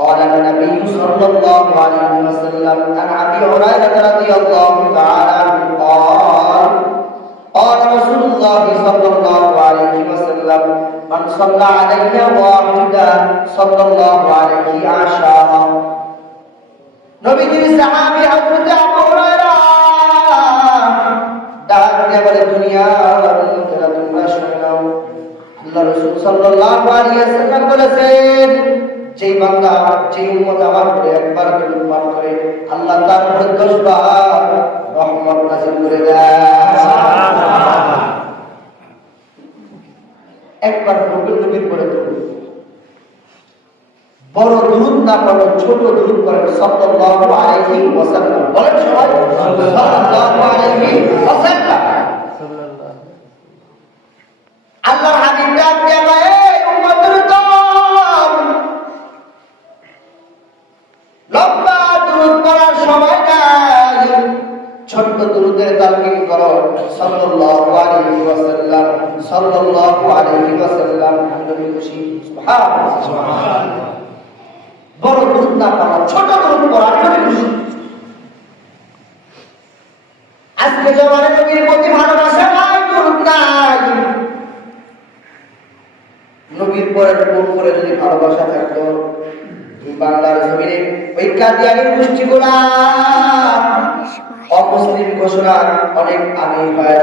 قال النبي صلى الله عليه وسلم عن أبي هريرة رضي الله تعالى عنه قال قال رسول الله صلى الله عليه وسلم من صلى علي واحدا صلى الله عليه عشرا নবীজির সাহাবী হযরত আবু হুরায়রা ডাক দিয়ে বলে দুনিয়ার লোকেরা তোমরা শুনে নাও আল্লাহ রাসূল সাল্লাল্লাহু আলাইহি ওয়াসাল্লাম বলেছেন যে বান্দা যে উম্মত আমার উপরে একবার দরুদ পাঠ করে আল্লাহ তার উপরে 10 বার রহমত নাযিল করে দেয় সুবহানাল্লাহ একবার নবীর উপরে দরুদ বড় দরুদ না পড়ো ছোট দরুদ পড়ো সাল্লাল্লাহু আলাইহি ওয়াসাল্লাম বলেন সবাই সাল্লাল্লাহু আলাইহি ওয়াসাল্লাম আল্লাহর হাবিব ডাক দিয়ে বলে উম্মতের দল লম্বা দরুদ পড়ার সময় নাই ছোট দরুদের তালকিন করো সাল্লাল্লাহু আলাইহি ওয়াসাল্লাম সাল্লাল্লাহু আলাইহি ওয়াসাল্লাম নবী খুশি সুবহানাল্লাহ সুবহানাল্লাহ বড় দরুদ না পড়া ছোট দরুদ পড়া নবী খুশি আজকে জমানে নবীর প্রতি ভালোবাসা নাই দরুদ নাই নবীর পরের উপরে যদি ভালোবাসা থাকতো বাংলার জমিনে ওই কাদিয়ানি গোষ্ঠীগুলা অমুসলিম ঘোষণা অনেক আগে হয়ে